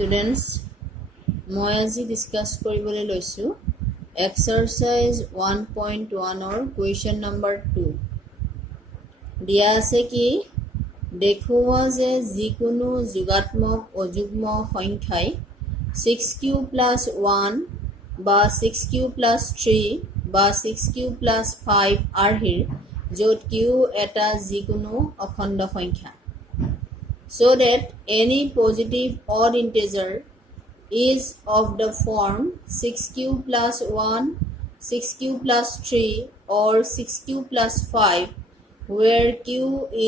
Students, মই আজি discuss কৰিবলৈ লৈছো এক্সাৰসাইজ 1.1 or question number 2 দিয়া আছে কি দেখুৱা যে যিকোনো যোগাত্মক অযুগ্ম সংখ্যাই 6q + 1 বা 6q + 3 বা 6q + 5 আৰ্হিৰ য'ত q এটা যিকোনো অখণ্ড সংখ্যা so that any positive odd integer is of the form 6q + 1, 6q + 3 or 6q + 5 where q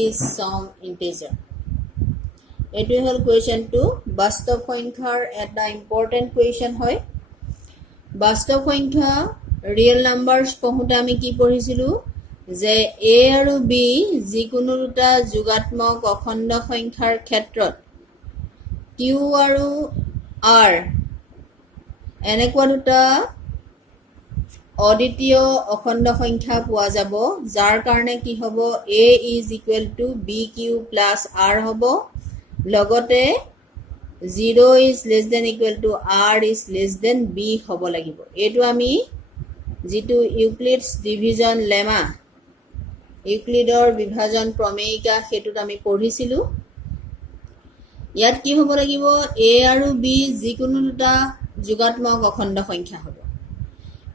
is some integer. এটো হল question 2 বাস্তব সংখ্যাৰ এটা important question হয় বাস্তব সংখ্যা real numbers পঢ়োতে আমি কি পঢ়িছিলো যে a আৰু b যিকোনো দুটা যোগাত্মক অখণ্ড সংখ্যাৰ ক্ষেত্ৰত q আৰু r এনেকুৱা দুটা অদ্বিতীয় অখণ্ড সংখ্যা পোৱা যাব যাৰ কাৰণে কি হ'ব a = bq + r হ'ব লগতে 0 <= r <= b হ'ব লাগিব এটো আমি যেটো ইউক্লিডছ ডিভিজন লেমা ইউক্লিডৰ বিভাজন প্ৰমেয়িকা হেতুত আমি পঢ়িছিলো ইয়াত কি হ'ব লাগিব a আৰু b যিকোনো দুটা যোগাত্মক অখণ্ড সংখ্যা হ'ব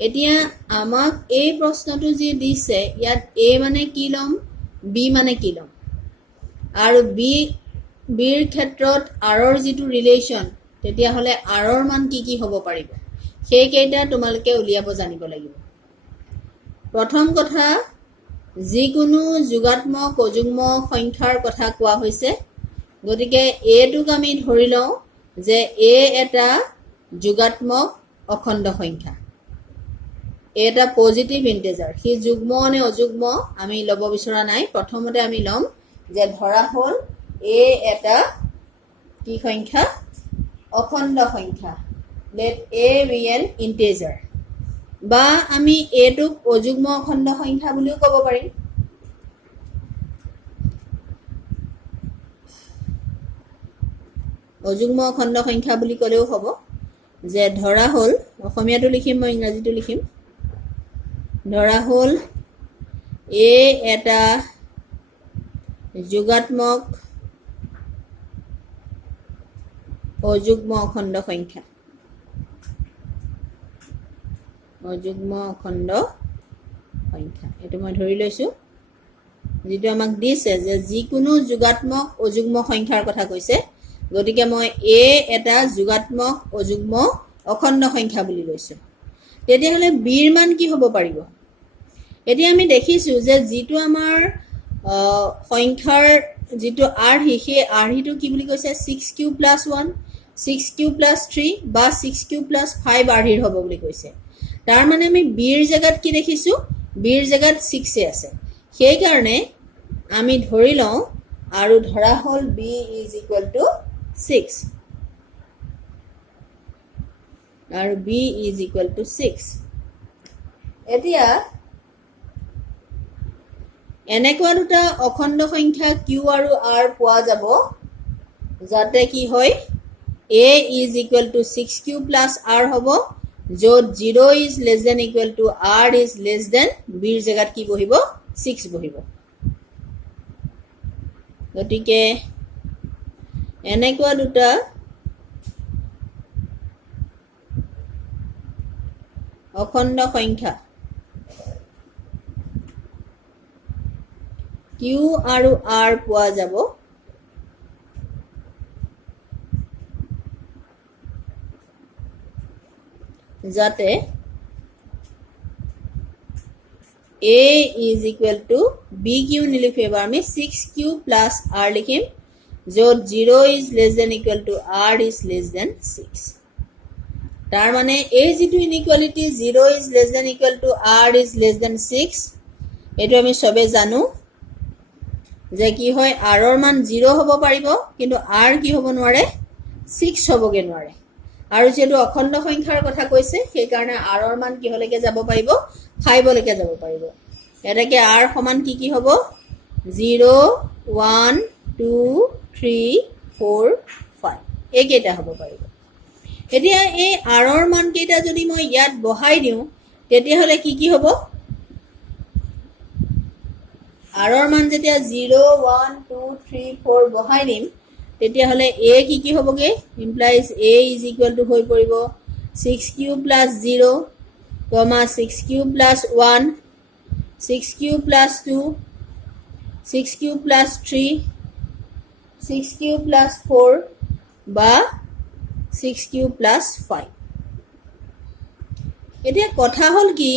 এতিয়া আমাক এই প্ৰশ্নটো যি দিছে ইয়াত a মানে কি লম b মানে কি লম আৰু b ৰ ক্ষেত্ৰত r ৰ যেটো ৰিলেচন তেতিয়া হলে r ৰ মান কি হ'ব পাৰিব সেই কেইটা তোমালকে উলিয়াব জানিব লাগিব প্ৰথম কথা যিকোনো যোগাত্মক অযুগ্ম সংখ্যাৰ কথা কোৱা হৈছে গতিকে a টোক আমি ধৰি লওঁ যে a এটা যোগাত্মক অখণ্ড সংখ্যা এটা পজিটিভ ইন্টিজাৰ কি যুগ্ম নে অযুগ্ম আমি লব বিচৰা নাই প্ৰথমতে আমি লম যে ধৰা হল a এটা কি সংখ্যা অখণ্ড সংখ্যা let a be an integer বা আমি a টোক অযুগ্ম অখণ্ড সংখ্যা বুলিও ক'ব পাৰিম অযুগ্ম অখণ্ড সংখ্যা বুলি ক'লেও হ'ব যে ধৰা হল অসমীয়াটো লিখিম মই ইংৰাজীটো লিখিম ধৰা হল a এটা যোগাত্মক অযুগ্ম অখণ্ড সংখ্যা অযুগ্ম অখণ্ড সংখ্যা এটো মই ধৰি লৈছো যেটো আমাক দিছে যে যিকোনো যোগাত্মক অযুগ্ম সংখ্যাৰ কথা কৈছে গতিকে মই a এটা যোগাত্মক অযুগ্ম অখণ্ড সংখ্যা বুলি লৈছো তেতিয়া হলে b ৰ মান কি হ'ব পাৰিব এতিয়া আমি দেখিছো যে যেটো আমাৰ সংখ্যাৰ যেটো আৰ্হি সেই আৰ্হিটো কি বুলি কৈছে 6q + 1 6q + 3 বা 6q + 5 আৰ্হিৰ হ'ব বুলি কৈছে তাৰ মানে আমি b ৰ জাগাত কি দেখিছো b ৰ জাগাত 6 আছে সেই কাৰণে আমি ধৰি লওঁ আৰু ধৰা হল b = 6 আৰু b = 6 এতিয়া এনেকুৱা দুটা অখণ্ড সংখ্যা q আৰু r পোৱা যাব যাতে কি হয় a = 6q + r হ'ব য'ত 0 <= r <= b ৰ জাগাত কি বহিব 6 বহিব গতিকে এনেকুৱা দুটা অখণ্ড সংখ্যা q আৰু r পোৱা যাব যাতে a = bq নিলিখো এবাৰ আমি 6q + r লিখিম য'ত 0 <= r <= 6 তাৰ মানে এই যেটো ইনইকুয়ালিটি 0 <= r <= 6 এটো আমি সবে জানো যে কি হয় r ৰ মান 0 হ'ব পাৰিব কিন্তু r কি হ'ব নোৱাৰে 6 হ'বগে নোৱাৰে আৰু যেটো অখণ্ড সংখ্যাৰ কথা কৈছে সেই কাৰণে r ৰ মান কি হলেকে যাব পাৰিব 5 লৈকে যাব পাৰিব এটাকে r সমান কি হ'ব 0 1 2 3 4 5 এইকেইটা হ'ব পাৰিব এতিয়া এই r ৰ মান কেইটা যদি মই ইয়াত বহাই দিওঁ তেতিয়াহলে কি হ'ব r ৰ মান যেতিয়া 0 1 2 3 4 বহাই দিম তেতিয়াহলে a কি হ'বগে implies a is equal to হৈ পৰিব 6q plus 0 6q plus 1 6q plus 2 6q plus 3 6q plus 4 বা 6q plus 5 এতিয়া কথা হল কি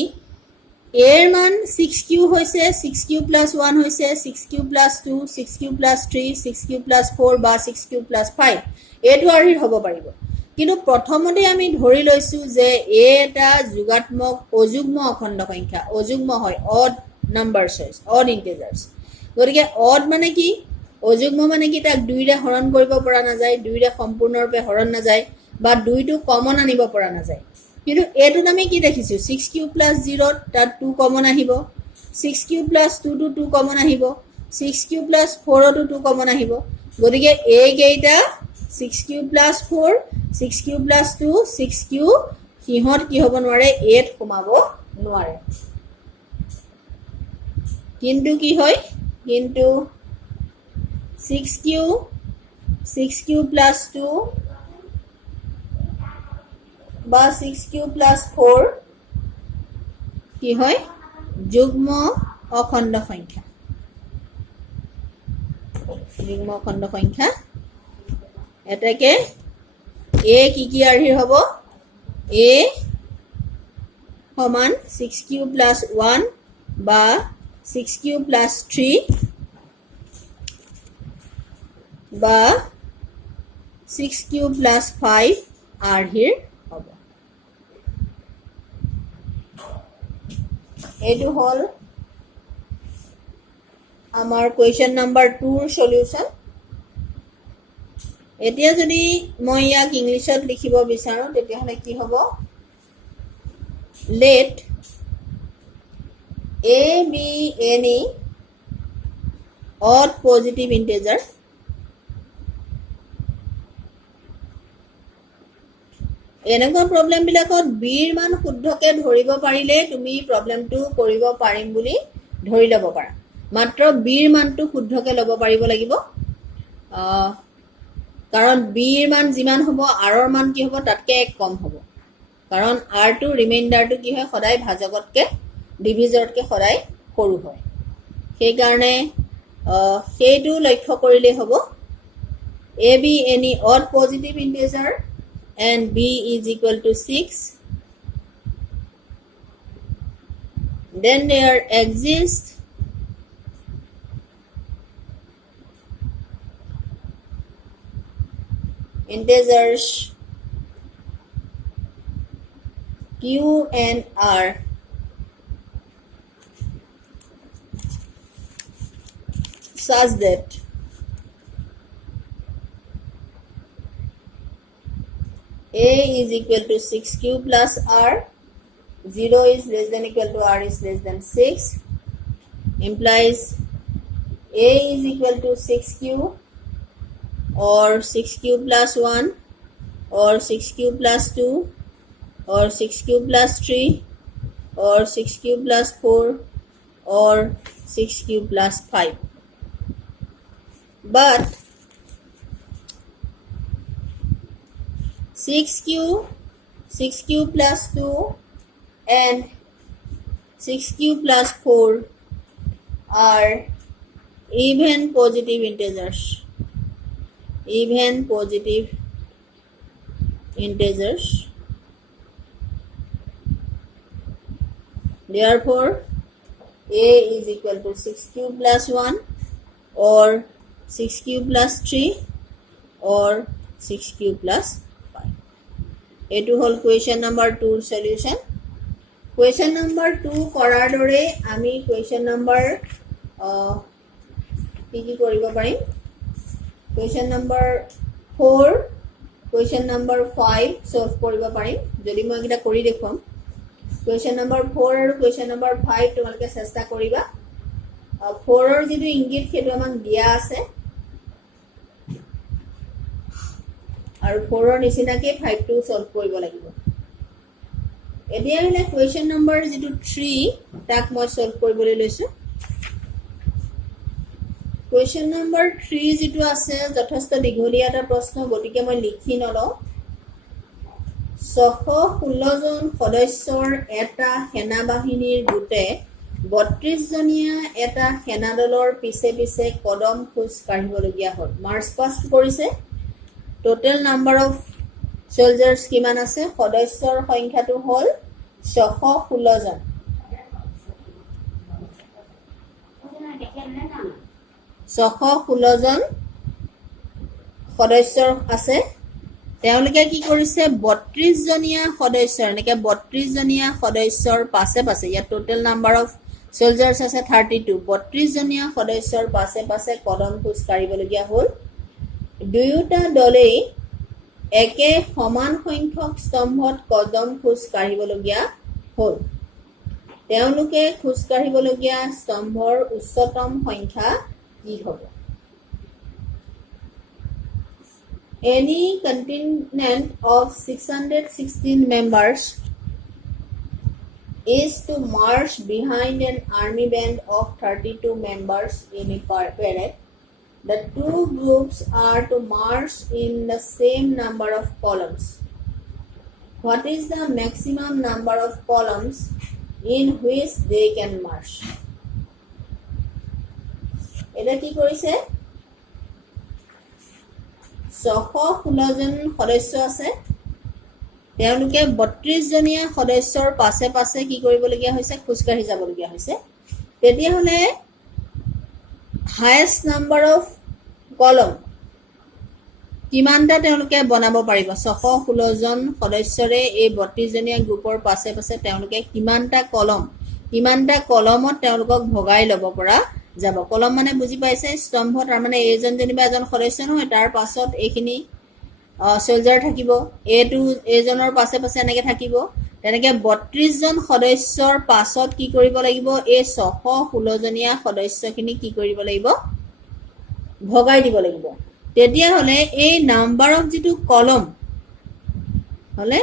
a এর মান 6q হৈছে 6q plus 1 হৈছে 6q plus 2 6q plus 3 6q plus 4 বা 6q plus 5 এটো আৰহি হ'ব পাৰিব কিন্তু প্ৰথমতে আমি ধৰি লৈছো যে a এটা যুগাত্মক অযুগ্ম অখণ্ড সংখ্যা অযুগ্ম হয় odd numbers হয় odd integers গতিকে odd মানে কি অযুগ্ম মানে কি তাক 2 ৰে হৰণ কৰিব পৰা না যায় 2 ৰে সম্পূৰ্ণৰূপে হৰণ না যায় বা 2 টো কমন আনিব পৰা না যায় কিন্তু এটোত আমি কি দেখিছো 6q plus 0 তাত 2 কমন আহিব 6q plus 2 টো 2 কমন আহিব 6q plus 4 টো 2 কমন আহিব গতিকে a কেইটা 6q plus 4 6q plus 2 6q হিহত কি হ'ব নোৱাৰে 8 কমাব নোৱাৰে কিন্তু কি হয় কিন্তু 6q plus 2 বা 6q plus 4 কি হয় যুগ্ম অখণ্ড সংখ্যা যুগ্ম অখণ্ড সংখ্যা এটাকে a কি আৰহি হ'ব a সমান 6q plus 1 বা 6q plus 3 বা 6q plus 5 আৰহিৰ হ'ব এটো হল আমাৰ কোৱেশ্চন নাম্বাৰ 2 ৰ সলিউশন এতিয়া যদি মই ইয়াক ইংলিশত লিখিব বিচাৰো তেতিয়াহলে কি হ'ব let a be any odd positive integer এনেকুৱা প্ৰবলেম বিলাকত b ৰ মান শুদ্ধকে ধৰিব পাৰিলে তুমি প্ৰবলেমটো কৰিব পাৰিম বুলি ধৰি লব পাৰা মাত্ৰ b ৰ মানটো শুদ্ধকে লব পাৰিব লাগিব কাৰণ b ৰ মান যিমান হ'ব r ৰ মান কি হ'ব তাতকে এক কম হ'ব কাৰণ r টো ৰিমাইন্ডাৰটো কি হয় সদায় ভাজকতকে ডিভিজৰতকে সদায় সৰু হয় সেই কাৰণে সেইটো লক্ষ্য কৰিলে হ'ব a be any odd positive integer and b is equal to 6 then there exists integers q and r such that a is equal to 6q plus r 0 is less than equal to r is less than 6 implies a is equal to 6q or 6q plus 1 or 6q plus 2 or 6q plus 3 or 6q plus 4 or 6q plus 5 but 6q plus 2 and 6q plus 4 are even positive integers therefore a is equal to 6q plus 1 or 6q plus 3 or 6q plus 5 এটো হল question number 2 ৰ solution question number 2 কৰাৰ দৰে আমি question number কি কৰিব পাৰিম question number 4 question number 5 solve কৰিব পাৰিম যদি মই এটা কৰি দেখুৱাম কোৱেশ্চন নাম্বাৰ 4 আৰু কোৱেশ্চন নাম্বাৰ 5 তোমালোকে চেষ্টা কৰিবা 4 ৰ যিটো ইংগিত সেইটো আমাক দিয়া আছে আৰু 4 নিচিনাকৈ 5টো সলভ কৰিব লাগিব এতিয়া হলে কোৱেশ্চন নম্বৰ যেটো 3 তাক মই সলভ কৰিবলৈ লৈছো কোৱেশ্চন নম্বৰ 3 যেটো আছে যথেষ্ট দীঘলীয়া এটা প্ৰশ্ন গতিকে মই লিখি নলও 616 জন সদস্যৰ এটা সেনা বাহিনীৰ গোটে 32 জনীয়া এটা সেনা দলৰ পিছে পিছে কদম খোজ কাঢ়িবলগীয়া হ'ল মাৰ্চ পাষ্ট কৰিছে টোটাল নাম্বাৰ অফ সোলজাৰ্স কিমান আছে সদস্যৰ সংখ্যাটো হ'ল 616 জন 616 জন সদস্যৰ আছে তেওঁলোকে কি কৰিছে 32 জনীয়া সদস্যৰ এনেকে 32 জনীয়া সদস্যৰ পাছে পাছে ইয়াত টোটাল নাম্বাৰ অফ সোলজাৰ্স আছে 32 32 জনীয়া সদস্যৰ পাছে পাছে কদম খোজ কাঢ়িবলগীয়া হ'ল দুয়োটা দলেই একে সমান সংখ্যক স্তম্ভত কদম খোজ কাঢ়িবলগীয়া হ'ল তেওঁলোকে খোজ কাঢ়িবলগীয়া স্তম্ভৰ উচ্চতম সংখ্যা কি হ'ব Any contingent of 616 members is to march behind an army band of 32 members in a parade. The two groups are to march in the same number of columns. What is the maximum number of columns in which they can march? এটা কি কৰিছে 616 জন সদস্য আছে তেওঁলোকে 32 জনীয়া সদস্যৰ পাছে পাছে কি কৰিবলগীয়া হৈছে খুজকাঢ়ি যাবলগীয়া হৈছে তেতিয়া হলে হাইয়েস্ট নাম্বাৰ অফ কলম কিমানটা তেওঁলোকে বনাব পাৰিব 616 জন সদস্যৰে এই 32 জনীয়া গ্ৰুপৰ পাছে পাছে তেওঁলোকে কিমানটা কলমত তেওঁলোকক ভগাই ল'ব পৰা যাব কলম মানে বুজি পাইছে স্তম্ভ তাৰ মানে এজন জনিবা এজন সদস্য নহয় তাৰ পাছত এইখিনি সোলজাৰ থাকিব এটো এজনৰ পাছে পাছে এনেকে থাকিব তেনেকে 32 জন সদস্যৰ পাছত কি কৰিব লাগিব এই 616 জনীয়া সদস্যখিনি কি কৰিব লাগিব ভগাই দিব লাগিব তেতিয়া হলে এই নাম্বাৰ অফ যেটো কলম হলে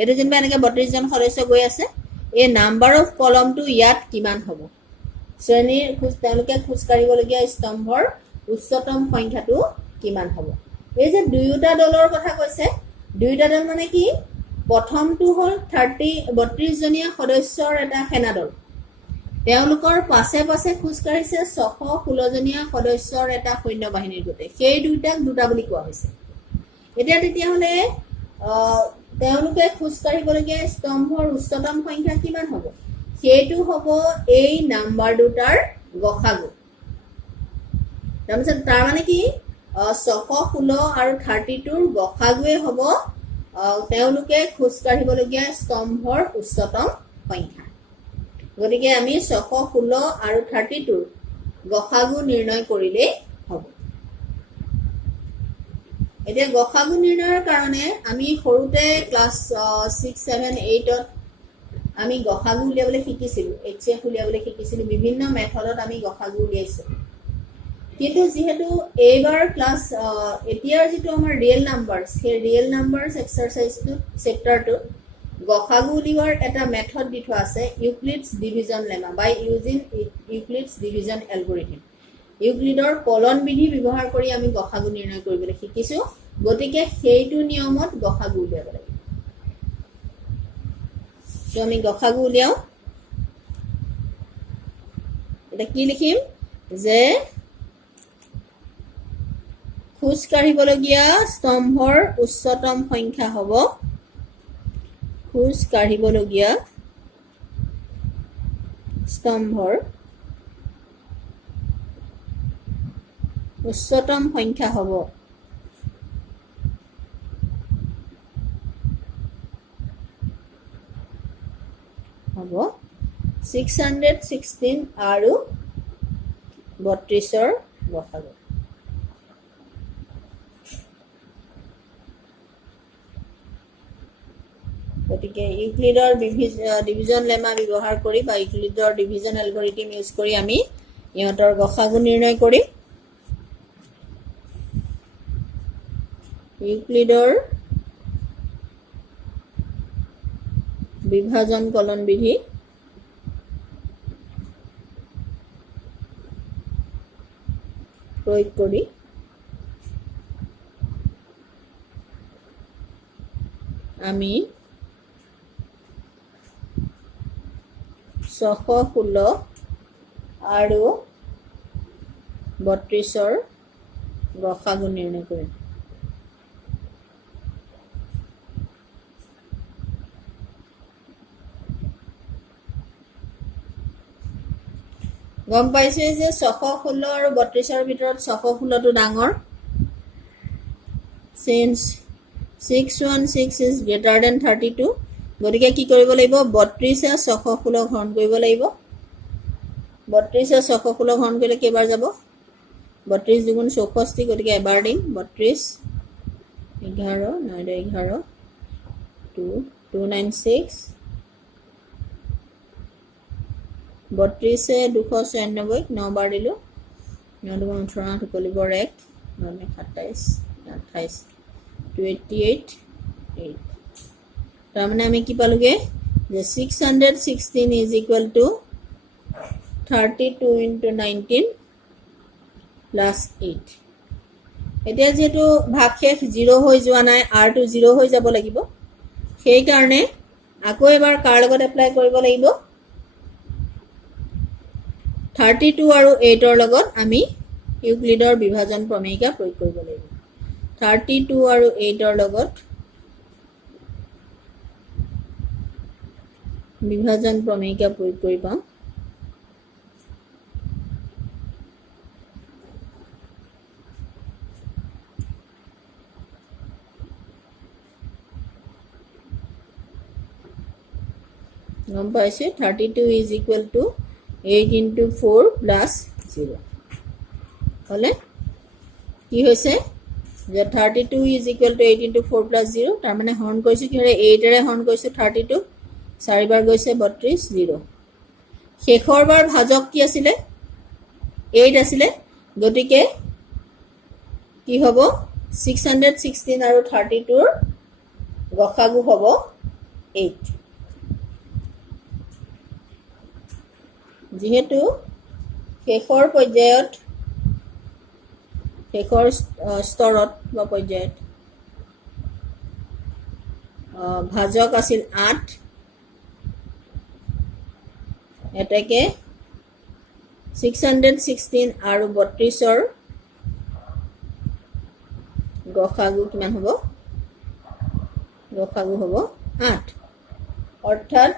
এটো জনিবা এনেকে 32 জন সদস্য গৈ আছে এই নাম্বাৰ অফ কলমটো ইয়াত কিমান হ'ব শ্ৰেণীৰ তেওঁলোকে খোজ কাঢ়িবলগীয়া স্তম্ভৰ উচ্চতম সংখ্যাটো কিমান হ'ব এই যে দুয়োটা দলৰ কথা কৈছে দুয়োটা দল মানে কি প্ৰথমটো হ'ল 32 জনীয়া সদস্যৰ এটা সেনা দল তেওঁলোকৰ পাছে পাছে খোজ কাঢ়িছে 616 জনীয়া সদস্যৰ এটা সৈন্য বাহিনীৰ গোটে সেই দুইটাক দুটা বুলি কোৱা হৈছে এতিয়া তেতিয়া হলে তেওঁলোকে খোজ কাঢ়িবলগীয়া স্তম্ভৰ উচ্চতম সংখ্যা কিমান হ'ব সেইটো হ'ব এই নাম্বাৰ দুটাৰ গসাগু তাৰ মানে কি 616 আৰু 32ৰ গসাগুৱে হ'ব তেওঁলোকে খোজ কাঢ়িবলগীয়া স্তম্ভৰ উচ্চতম সংখ্যা গতিকে আমি 616 আৰু 32ৰ গসাগু নিৰ্ণয় কৰিলে হ'ব এতিয়া গসাগু নিৰ্ণয়ৰ কাৰণে আমি সৰুতে ক্লাছ 6 7 8ত আমি গসাগু উলিয়াবলৈ শিকিছিলো HCF উলিয়াবলৈ শিকিছিলো বিভিন্ন মেথডত আমি গসাগু উলিয়াইছো কিন্তু যেহেতু এইবাৰ ক্লাছ এতিয়াৰ যেটো আমাৰ ৰিয়েল নাম্বাৰছ সেই ৰিয়েল নাম্বাৰছ এক্সাৰসাইজটো চেপ্টাৰটো গসাগু উলিওৱাৰ এটা মেথড দি থোৱা আছে ইউক্লিডছ ডিভিজন লেমা বাই ইউজিং ইউক্লিডছ ডিভিজন এলগৰিথম ইউক্লিডৰ কলন বিধি ব্যৱহাৰ কৰি আমি গসাগু নিৰ্ণয় কৰিবলৈ শিকিছো গতিকে সেইটো নিয়মত গসাগু উলিয়াব লাগিব তো আমি গসাগু উলিয়াও এটা কি লিখিম যে খোজ কাঢ়িবলগীয়া স্তম্ভৰ উচ্চতম সংখ্যা হ'ব খোজ কাঢ়িবলগীয়া স্তম্ভৰ উচ্চতম সংখ্যা হ'ব 616 আৰু 32ৰ গসাগু গতিকে ইউক্লিডৰ ডিভিজন লেমা ব্যৱহাৰ কৰি বা ইউক্লিডৰ ডিভিজন এলগৰিথম ইউজ কৰি আমি ইহঁতৰ গসাগু নিৰ্ণয় কৰিম ইউক্লিডৰ বিভাজন কলন বিধি প্ৰয়োগ কৰি আমি 616 আৰু 32ৰ গসাগু নিৰ্ণয় কৰিম। গম পাইছে যে 616 আৰু 32ৰ ভিতৰত 616টো ডাঙৰ, since 616 is greater than 32, গতিকে কি কৰিব লাগিব 32 616 হৰণ কৰিব লাগিব। 32 616 হৰণ কৰিলে কেইবাৰ যাব 32 দুগুণ 64, গতিকে এবাৰ দিম 32 11 9 11 2 296 32 296 9 বাৰ দিলোঁ 9 2 18 টুকলি বৰ 1 9 27 28 288 8 তাৰমানে আমি কি পালোগে যে 616 is equal to 32 into 19 plus 8। এতিয়া যেহেতু ভাগশেষ 0 হৈ যোৱা নাই, r টো 0 হৈ যাব লাগিব, সেই কাৰণে আকৌ এবাৰ কাৰ লগত এপ্লাই কৰিব লাগিব 32 আৰু 8 ৰ লগত আমি ইউক্লিডৰ বিভাজন প্ৰমেয়িকা প্ৰয়োগ কৰিব লাগিব। 32 আৰু 8 ৰ লগত বিভাজন প্ৰমেয়িকা প্ৰয়োগ কৰি পাওঁ। গম পাইছে 32 is equal to 8 into 4 plus 0 হলে কি হৈছে যে 32 is equal to 8 into 4 plus 0, তাৰ মানে হৰণ কৰিছো কি হৰে 8 এৰে হৰণ কৰিছো 32 4 বাৰ গৈছে 32 0। শেষৰ বাৰ ভাজক কি আছিলে 8 আছিলে, গতিকে কি হ'ব 616 আৰু 32 ৰ গসাগু হ'ব 8। যেহেতু শেষৰ পৰ্যায়ত শেষৰ স্তৰত বা পৰ্যায়ত ভাজক আছিল 8, এটাকে 616 আৰু 32ৰ গসাগু কিমান হ'ব গসাগু হ'ব 8, অৰ্থাৎ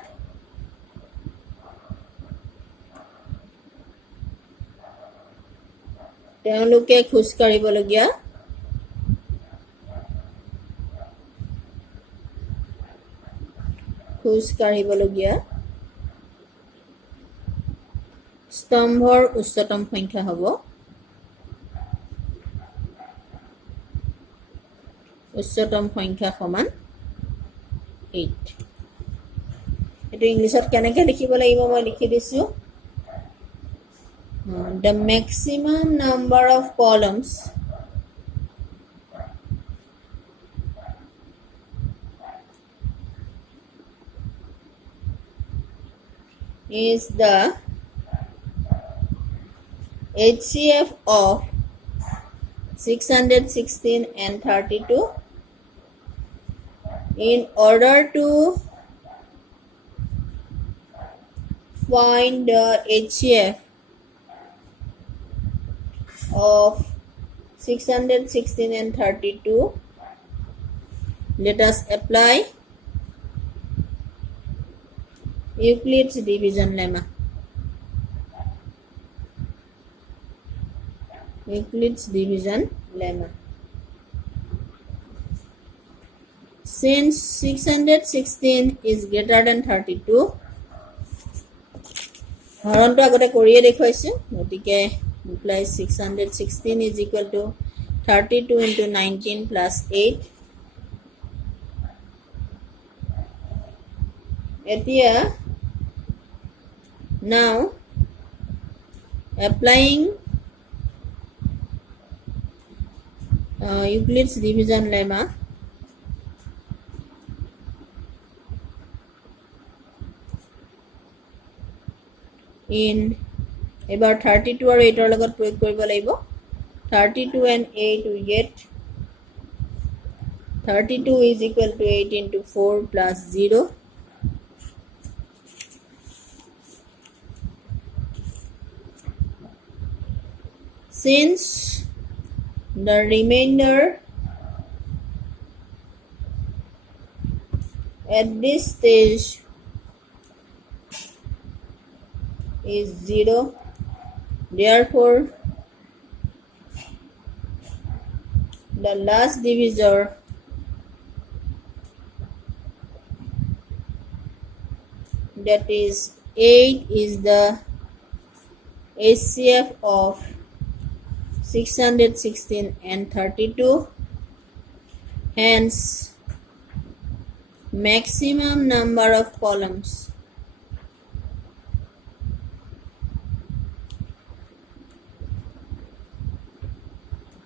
তেওঁলোকে খোজ কাঢ়িবলগীয়া স্তম্ভৰ উচ্চতম সংখ্যা হ'ব উচ্চতম সংখ্যা সমান 8। এটো ইংলিশত কেনেকৈ লিখিব লাগিব মই লিখি দিছো the maximum number of columns is the HCF of 616 and 32 in order to find the HCF of 616 and 32, let us apply Euclid's division lemma. Euclid's division lemma. Since 616 is greater than 32, হৰণটো আগতে কৰিয়ে দেখুৱাইছো, গতিকে imply 616 is equal to 32 into 19 plus 8. Etia now applying Euclid's division lemma. In এবাৰ 32 আৰু 8 ৰ লগত প্ৰয়োগ কৰিব লাগিব 32 and 8 we get 32 is equal to 8 into 4 plus 0 since the remainder at this stage is 0, therefore the last divisor that is 8 is the HCF of 616 and 32, hence maximum number of columns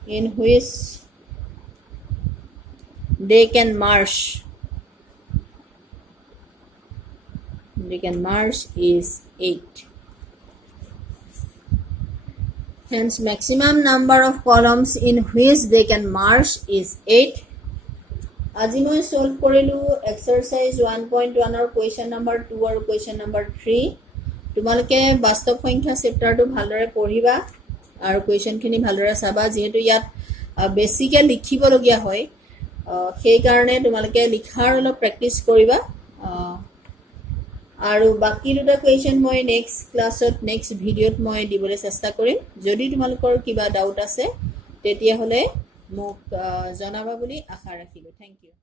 in which they can merge is 8. Hence maximum number of columns in which they can merge is 8. আজি মই solve কৰিলো exercise 1.1 ৰ question number 2 আৰু question number 3 তোমালোকে বাস্তৱ সংখ্যা চেপ্টাৰটো ভালদৰে পঢ়িবা আৰু কোৱেশ্চনখিনি ভালদৰে চাবা যেহেতু ইয়াত বেসিকে লিখিব লগিয়া হয় সেই কাৰণে তোমালোকে লিখাৰ অলপ প্ৰেক্টিস কৰিবা আৰু বাকি দুটা কোৱেশ্চন মই নেক্সট ক্লাছত নেক্সট ভিডিঅত মই দিবলৈ চেষ্টা কৰিম যদি তোমালোকৰ কিবা ডাউট আছে তেতিয়া হলে মোক জনাবা বুলি আশা ৰাখিলো থ্যাংক ইউ